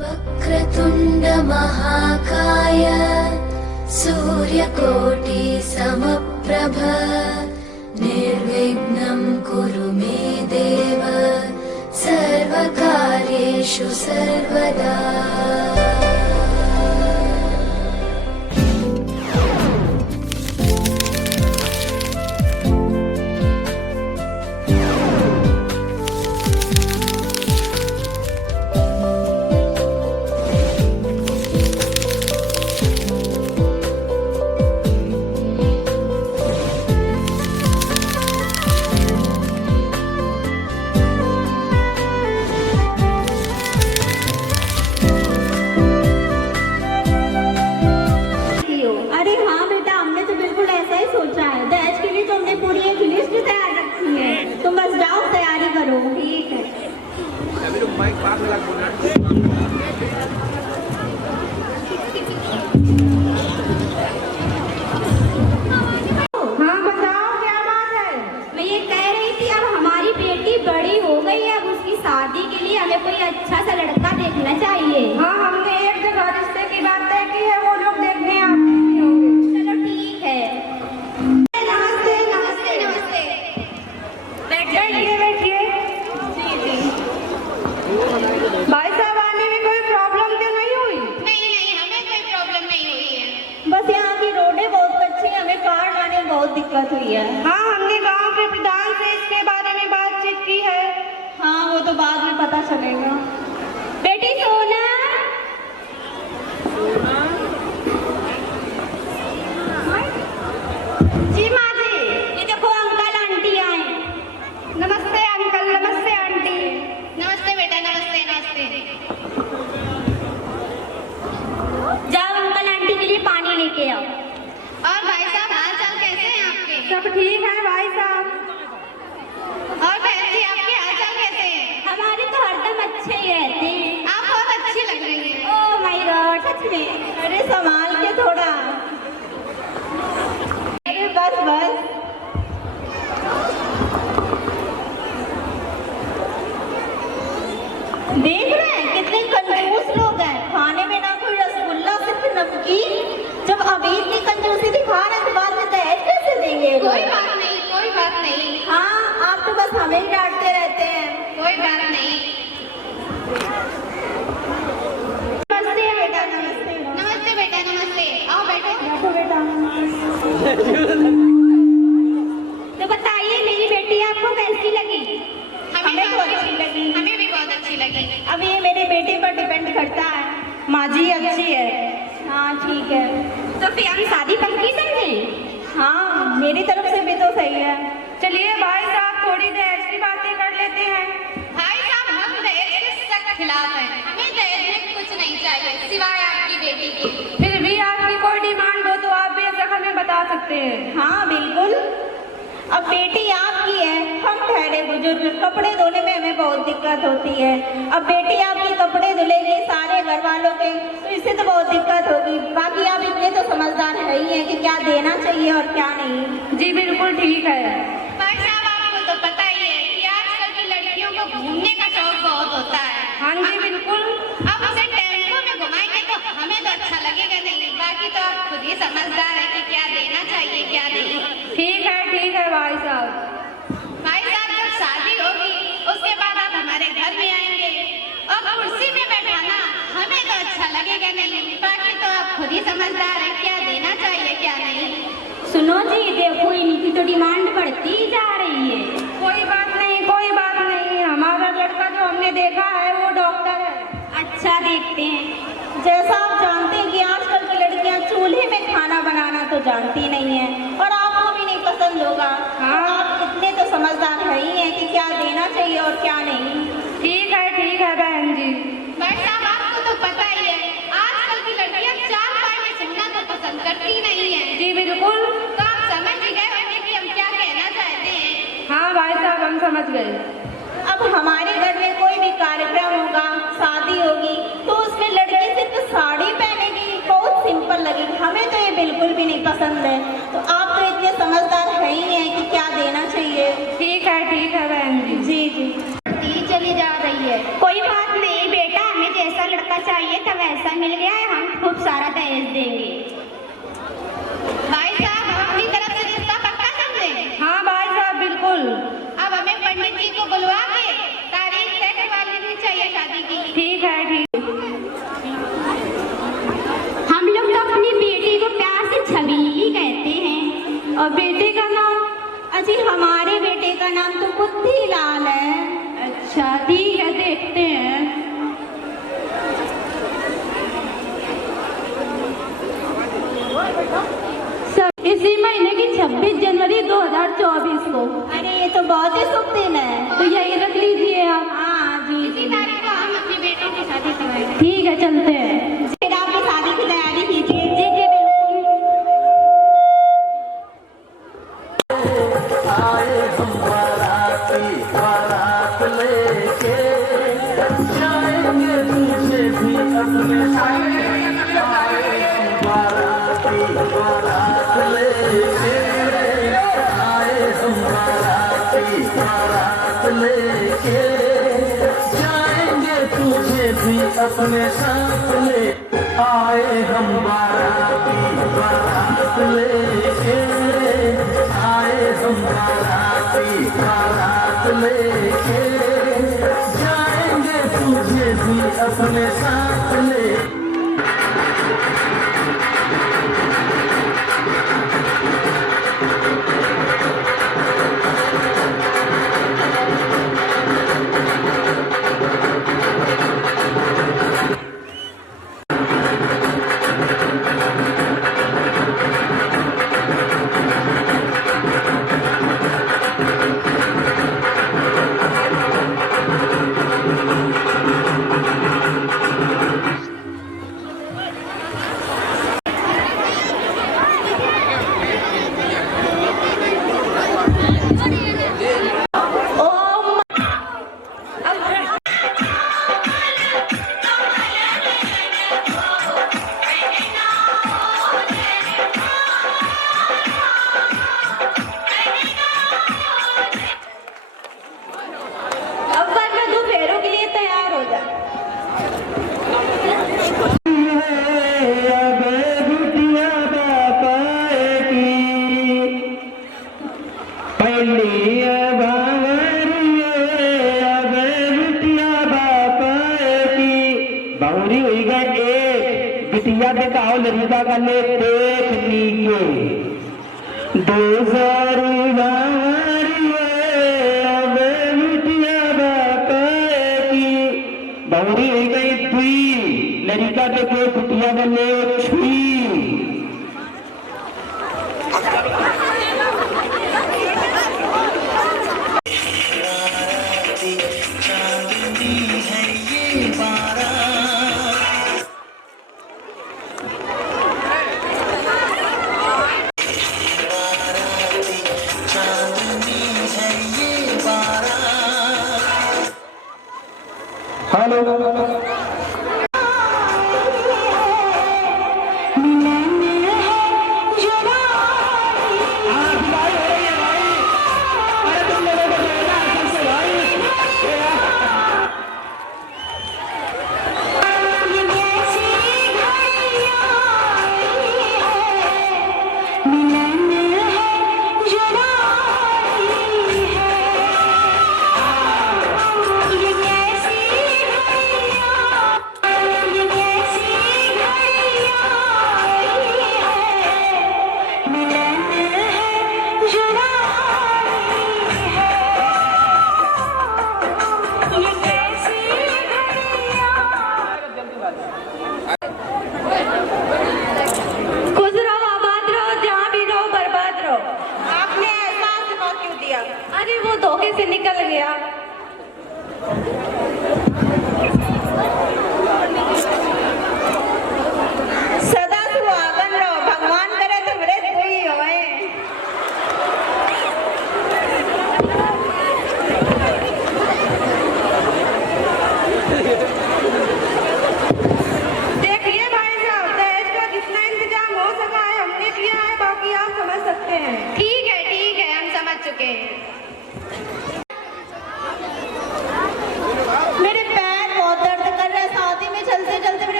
वक्रतुंड महाकाय सूर्यकोटि समप्रभ निर्विघ्नं कुरु मे देव सर्वकार्येषु सर्वदा। शादी के लिए हमें कोई अच्छा सा लड़का देखना चाहिए। हाँ, हमने एक जगह रिश्ते की बात तय की है, वो लोग देखने आते होंगे। चलो ठीक है। नमस्ते नमस्ते नमस्ते। बैठिए बैठिए। भाई साहब, आने में कोई प्रॉब्लम तो नहीं हुई? नहीं, हमें कोई प्रॉब्लम नहीं हुई है। बस यहाँ की रोडें बहुत अच्छी हैं, हमें कार लाने में बहुत दिक्कत हुई है। हाँ, हमने गांव के प्रधान से इसके बारे में बातचीत की है। हाँ, वो तो बाद में पता चलेगा। बेटी सोना, जी माँ जी। ये देखो अंकल आंटी आए। नमस्ते अंकल, नमस्ते आंटी। नमस्ते बेटा, नमस्ते नमस्ते। जाओ अंकल आंटी के लिए पानी लेके आओ। और भाई साहब, हाल चाल कैसे हैं आपके? सब ठीक है भाई साहब। और बहन जी, आपके हाल चाल कैसे हैं? हमारे तो हरदम अच्छे ही रहते हैं। आप बहुत अच्छी लग रही हैं। ओह माय गॉड, सच में? अरे संभाल के थोड़ा। अरे बस बस। देख रहे हैं कितने कंजूस लोग हैं, खाने में ना कोई रसगुल्ला, सिर्फ नमकीन। जब अभी इतनी कंजूसी दिखा रहे हैं तो बाद में दहेज कैसे देंगे ये लोग? कोई बात नहीं, कोई बात नहीं। हाँ, आप तो बस हमें ही डांटते रहते हैं। कोई बात नहीं। नमस्ते बेटा, नमस्ते। नमस्ते बेटा, नमस्ते। आओ बैठो। बैठो बेटा। तो बताइए मेरी बेटी आपको कैसी लगी? हमें तो अच्छी लगी। हमें भी बहुत अच्छी लगी। अब ये मेरे बेटे पर डिपेंड करता है। माँ जी अच्छी है। हाँ ठीक है, तो फिर हम शादी पक्की समझे? हाँ, मेरी तरफ से भी तो सही है। चलिए भाई साहब, थोड़ी दहेज की बातें कर लेते हैं। भाई साहब, हम दहेज के सख्त खिलाफ हैं। हमें दहेज में कुछ नहीं चाहिए सिवाय आपकी बेटी के। फिर भी आपकी कोई डिमांड हो तो आप बेशक हमें बता सकते हैं। हाँ बिल्कुल। अब बेटी आपकी है, हम ठहरे बुजुर्ग, कपड़े धोने में हमें बहुत दिक्कत होती है। अब बेटी आपकी कपड़े धुलेगी सारे घर वालों के, तो इससे तो बहुत दिक्कत होगी। बाकी आप इतने तो समझदार है ही हैं कि क्या देना चाहिए और क्या नहीं। जी बिल्कुल ठीक है। भाई साहब, आपको तो पता ही है कि आजकल की लड़कियों को घूमने का शौक बहुत होता है। हाँ जी बिल्कुल। अब उसे टेम्पो में घुमाएंगे तो हमें तो अच्छा लगेगा नहीं। बाकी तो आप खुद ही समझदार है कि क्या देना चाहिए क्या नहीं। ठीक है भाई साहब। भाई साहब, जब शादी होगी उसके बाद आप हमारे घर में आएंगे और कुर्सी में बैठाना हमें तो अच्छा लगेगा नहीं। बाकी तो आप खुद ही समझदार है क्या देना चाहिए क्या नहीं। सुनो जी, देखो इनकी तो डिमांड बढ़ती ही जा रही है। कोई बात नहीं, कोई बात नहीं। हमारा लड़का जो हमने देखा है वो डॉक्टर है। अच्छा, देखते हैं। जैसा आप जानते हैं कि आजकल की लड़कियां चूल्हे में खाना बनाना तो जानती नहीं है, और आपको भी नहीं पसंद होगा। हाँ। आप इतने तो समझदार है ही हैं कि क्या देना चाहिए और क्या नहीं। ठीक है बहन जी। भाई साहब, आपको तो पता ही है आजकल की लड़कियां चार पाई में सोना तो पसंद करती नहीं है। जी बिल्कुल। तो आप समझ ही गए होंगे कि हम क्या कहना चाहते हैं। हाँ भाई साहब, हम समझ गए। अब हमारे घर में कोई भी कार्यक्रम होगा, शादी होगी, तो उसमें लड़की सिर्फ साड़ी पहनेगी, बहुत सिंपल लगेगी। हमें तो ये बिल्कुल भी नहीं पसंद है। तो आप तो इतने समझदार है ही हैं कि क्या देना चाहिए। ठीक है बहन जी। जी जी। चली जा रही है। कोई बात नहीं बेटा, हमें जैसा लड़का चाहिए था वैसा मिल गया है, हम खूब सारा दहेज देंगे। भाई साहब हम अपनी तरफ से रिश्ता पक्का समझे। हाँ भाई साहब बिल्कुल। अब हमें पंडित जी को बुलवा के तारीख तय करवा लेनी चाहिए शादी की। ठीक है ठीक। हम लोग तो अपनी बेटी को प्यार से छबीली कहते हैं। और बेटे का नाम? अजी हमारे बेटे का नाम तो बुद्धिलाल है। अच्छा ठीक है, देखते हैं। इसी महीने की 26 जनवरी 2024 को। अरे ये तो बहुत ही शुभ दिन है। तो यही रख लीजिए आप। हाँ जी इसी तारीख को हम अपनी बेटों की शादी करवाएंगे। ठीक है चलते हैं। फिर आपकी शादी की तैयारी कीजिए। जी जी बिल्कुल। आए हम बाराती बारात लेके जाएंगे तुझे भी अपने साथ। आए हम बाराती बारात लेके आए हम बाराती बारात लेके जाएंगे तुझे भी अपने साथ ले। आए हम बाराती बारात लेके आए हम बाराती बारात लेके जाएंगे तुझे भी अपने साथ ले। बिटिया बेटाओ लड़का का ले देख लीजिए 2000 अब बिटिया बापा की बहुरी हो गई दुई लड़का देखो बिटिया का ले छुई। हेलो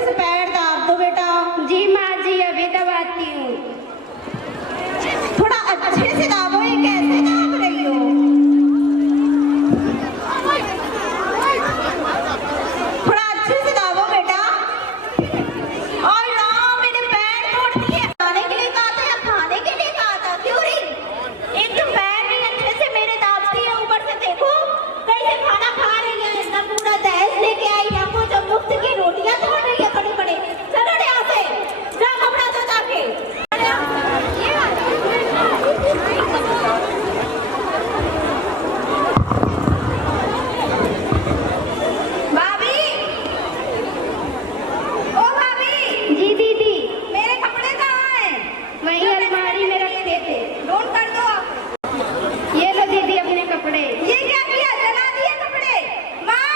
थोड़े से पैर दाब दो बेटा। जी माँ जी, अभी दबाती हूँ। थोड़ा अच्छे से दाबो, ये कैसे दाब रही हो? थोड़ा अच्छे से दाबो बेटा। और राम, मैंने पैर तोड़ दिए। खाने के लिए कहा था या खाने के लिए कहा था? क्यों री? एक तो पैर भी अच्छे से मेरे दाबती है, ऊपर से देखो कैसे खाना खा रही है, ना पूरा दहेज लेके आई, ना कुछ मुफ्त की रोटियां तोड़ रही है बड़ी बड़ी। चलो यहाँ से, जा कपड़ा धो जाके। भाभी, ओ भाभी। जी दीदी, मेरे कपड़े कहाँ हैं? वही अलमारी में रखे थे। नोट कर दो आप। ये लो दीदी अपने कपड़े। ये क्या किया? जला दिए कपड़े? माँ,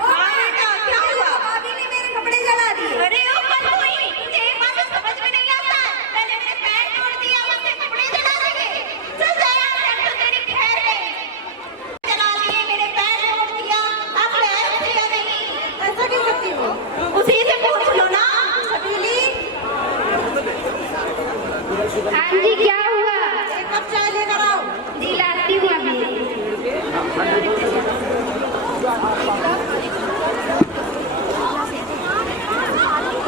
ओ बेटा, क्या हुआ? भाभी ने मेरे कपड़े जला दिए। अरे ओ कलुई, तुझे एक बात समझ में नहीं आता? मैंने मेरे पैर तोड़ दिए, अब अपने कपड़े जला देंगे? चल जा यहाँ से, अब तो तेरी खैर नहीं। जला लिए, मेरे पैर तोड़ दिया, अब रह दिया नहीं। ऐसा क्यों करती हो? उसी से पूछ लो ना, हवेली। हाँ जी, क्या हुआ? एक कप चाय लेकर आओ। जी लाती हूँ अभी।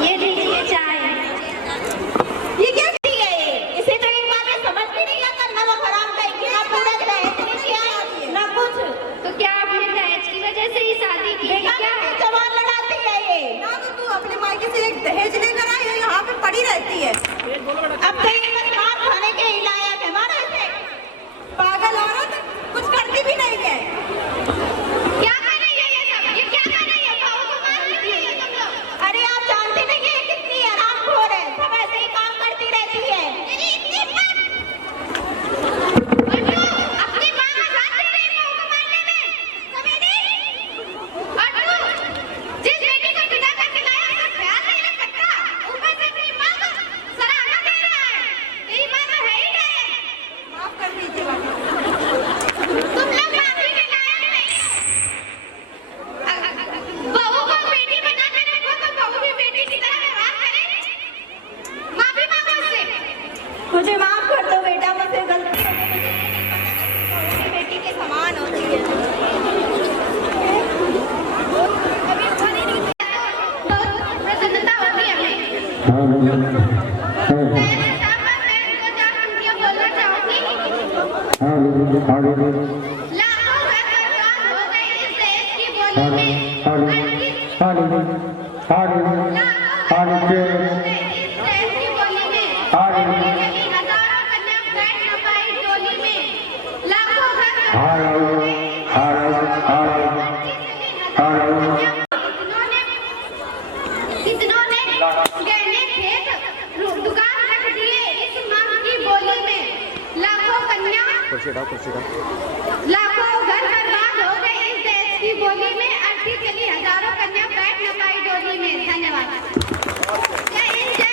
ये लीजिए चाय। ये क्या चीज है ये? इसे तो एक बार में समझ भी नहीं आता, ना वो हराम कहेंगे, ना पूरा दहेज नहीं किया, ना कुछ। तो क्या आपने दहेज की वजह से ही शादी की है बेटा क्या? कितनी जवान लड़ाती है ये। ना तो तू अपने मायके से एक दहेज लेकर आई है, यहाँ पे पड़ी रहती है। अब तो ये बस मार खाने के ही लायक है, मारो इसे। पागल औरत, कुछ करती भी नहीं है। क्या कर रही है ये सब? ये क्या कर रही है? बहू को मार रही है ये तुम लोग। अरे आप जानते नहीं है कितनी हरामखोर है, सब ऐसे ही काम करती रहती है। तेरी इतनी हिम्मत! और तू अपनी माँ का साथ दे रही है बहू को मारने में? कमीनी! और तू जिस बेटी को विदा करके लाया उसका ख्याल नहीं रख सकता, ऊपर से अपनी माँ को सराहना दे रहा है। तेरी माँ तो है ही नहीं। माफ कर दीजिए बाबा। तुम लोग माफी के लायक नहीं। बहू को बेटी बना के रखो तो बहू भी बेटी की तरह व्यवहार करे। माफी मांगो उससे। मुझे माफ कर दो बेटा, मुझसे गलती हो गई, मुझे ये नहीं पता कि बहू भी बेटी के समान होती है। बहुत प्रसन्नता होती है हमें। मैं साहब मैं उनको चार पंक्तियां बोलना चाहूंगी। लाखों घर बर्बाद हो गए इस देश की बोली में। लाखों घर बर्बाद हो गए इस देश की बोली में। चली हजारों कन्या बैठ न पाई डोली में। लाखों घर बर्बाद हो गए कितनों ने गहने खेत दुकान रख दिए इस मांग की बोली में। लाखों कन्या लाखों घर बर्बाद हो गए इस देश की बोली में। अर्थी चली हजारों कन्या बैठ न पाई डोली में। धन्यवाद। जय